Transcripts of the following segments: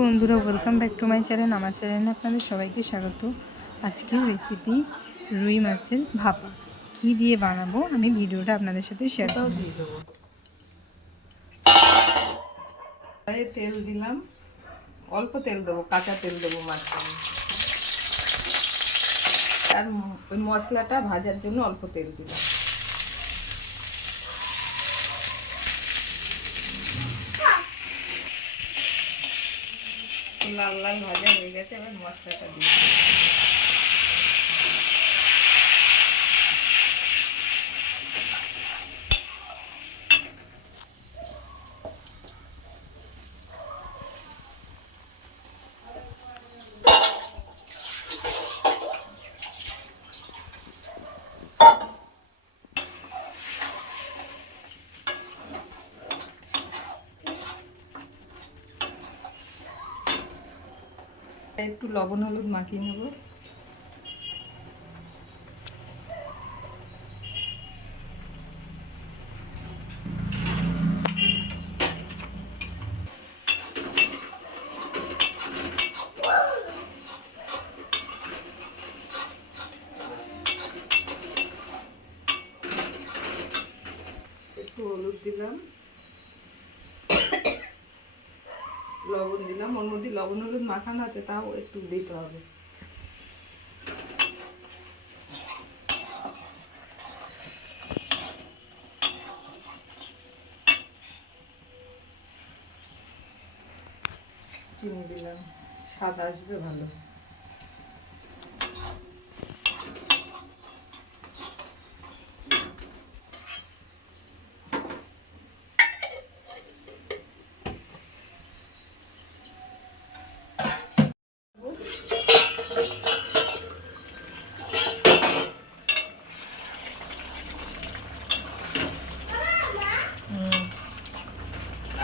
বন্ধুরা, welcome back to my channel. আমার চ্যানেলে আপনাদের সবাইকে স্বাগত। আজকের রেসিপি রুই মাছের ভাপা। কী দিয়ে বানাবো আমি ভিডিওটা আপনাদের সাথে শেয়ার করব। দিয়ে দেবো, তেল দিলাম, অল্প তেল দেবো, কাঁচা তেল দেবো মাঝখানে। আর ওই মশলাটা ভাজার জন্য অল্প তেল দিলাম। লাল লাল ভাজা হয়ে গেছে, এবার মশলাটা দিয়ে একটু লবণ হলুদ মাখিয়ে নেব। একটু হলুদ দিলাম, লবণ দিলাম। ওর মধ্যে লবণ হলুদ মাখানো আছে, তাও একটু দিতে হবে। চিনি দিলাম, স্বাদ আসবে ভালো।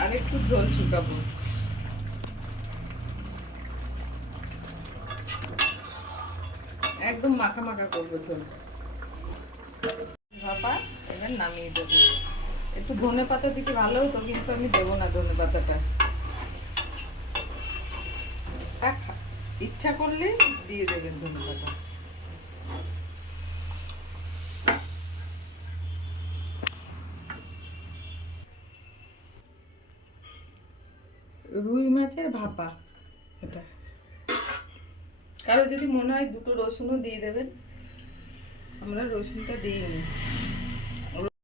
আর একটু ঝোল শুকাবো, একদম মাখা মাখা করবো ঝোল। ভাপা এবার নামিয়ে দেবো। একটু ধনে পাতা দিতে ভালো হতো, কিন্তু আমি দেবো না ধনে পাতাটা। ইচ্ছা করলে দিয়ে দেবেন ধনে পাতা। রুই মাছের ভাপা এটা। কারো যদি মনে হয় দুটো রসুনও দিয়ে দেবেন, আমরা রসুনটা দিইনি।